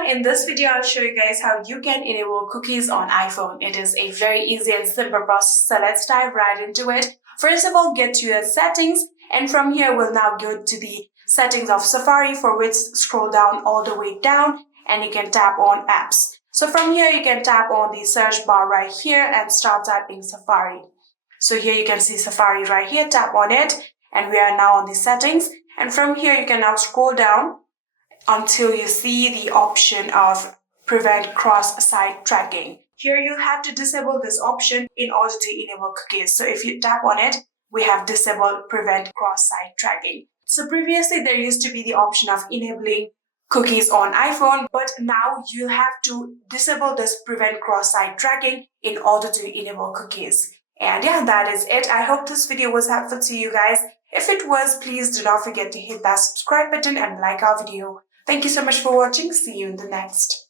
everyone, in this video I'll show you guys how you can enable cookies on iPhone. It is a very easy and simple process, so let's dive right into it. First of all, get to your settings, and from here we'll now go to the settings of Safari, for which scroll down all the way down and you can tap on apps. So from here you can tap on the search bar right here and start typing Safari. So here you can see Safari right here, tap on it and we are now on the settings, and from here you can now scroll down until you see the option of prevent cross-site tracking. Here you have to disable this option in order to enable cookies. So if you tap on it, we have disabled prevent cross-site tracking. So previously there used to be the option of enabling cookies on iPhone, but now you have to disable this prevent cross-site tracking in order to enable cookies. And yeah, that is it. I hope this video was helpful to you guys. If it was, please do not forget to hit that subscribe button and like our video. Thank you so much for watching. See you in the next.